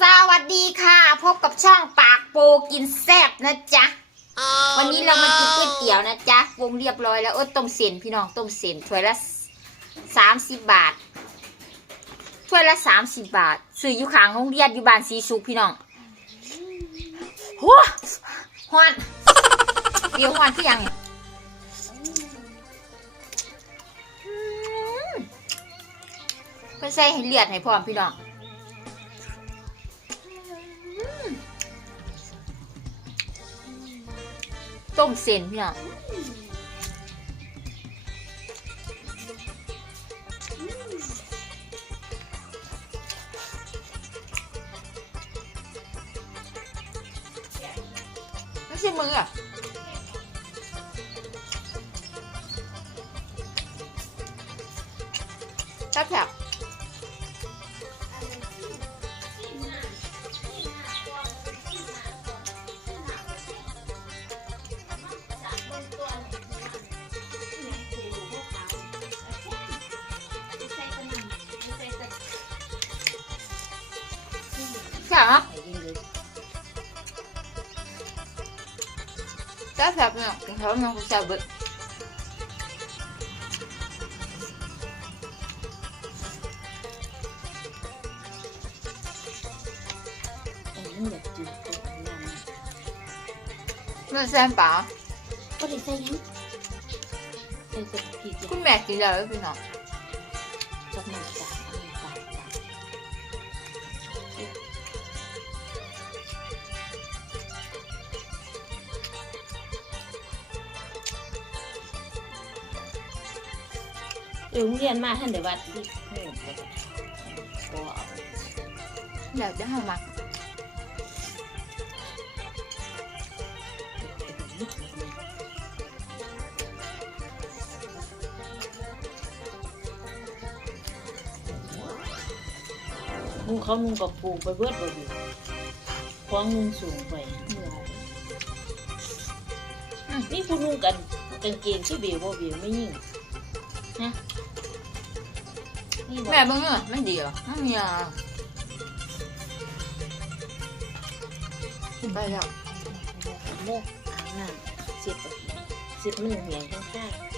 สวัสดีค่ะ พบกับช่องปากโปกินแซ่บนะจ๊ะวันนี้เรามากินก๋วยเตี๋ยวนะจ๊ะวงเรียบร้อยแล้วเออต้มเส้นพี่น้องต้มเส้นถ้วยละสามสิบบาทถ้วยละสามสิบบาทซื้ออยู่ข้างโรงเรียนอยู่บ้านสีสุขพี่น้องหัวฮอนเดี๋ยวฮอนคือยังเนี่ยอืมเพื่อใส่ให้เลือดให้พร้อมพี่น้อง ต้มเส้นพี่น้องไม่ใช่มืออะแซ่บ แซ่บแซ่บอะแซ่บแซ่บเนี่ยกินเขาเนี่ย ออโรงเรียนมาท่านเดี๋ยววัดที่โน่นก็ได้ก็เอาอยากจะให้มานุ่งเขานุ่งกับปูไปเบิดบ่ดีคล้องนุ่งสูงไปเหนื่อยนี่ผู้นุ่งกันกางเกงที่เบียวบ่เบียวไม่ยิ่งฮะ นี่บอกแม่เบิ่งอะไม่ดีเหรอไม่มีอะไปแล้วเลิกอาบน้ำเสียบกับเสียบมือเหนียงข้างๆ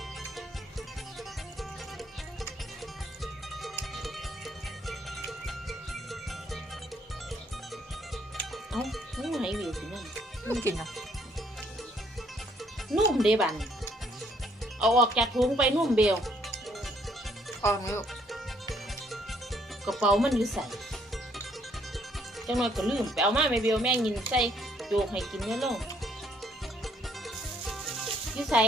เอ้านุ่งไหนวิวสินั่นไม่กินนะนุ่มเดบันเอาออกจากถุงไปนุ่มเบล ออกนิ้วก ระเป๋ามันอยู่ใส่จังหน่อยก็ลืมไปเอามาไม่เบลแม่งินใส่โยกให้กินเนี่ยลงอยู่ใส่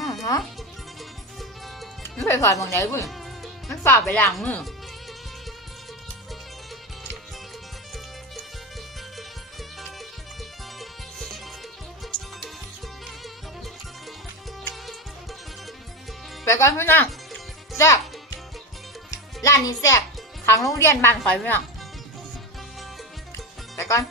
อือฮะมัไปถอดมองไหนปุ๋ยมันฝาดไปหลังมือไปก่อนพี่น้องแซ่บร้านนี้แซ่บขังโรงเรียนบ้านคอยพี่น้องไปก่อน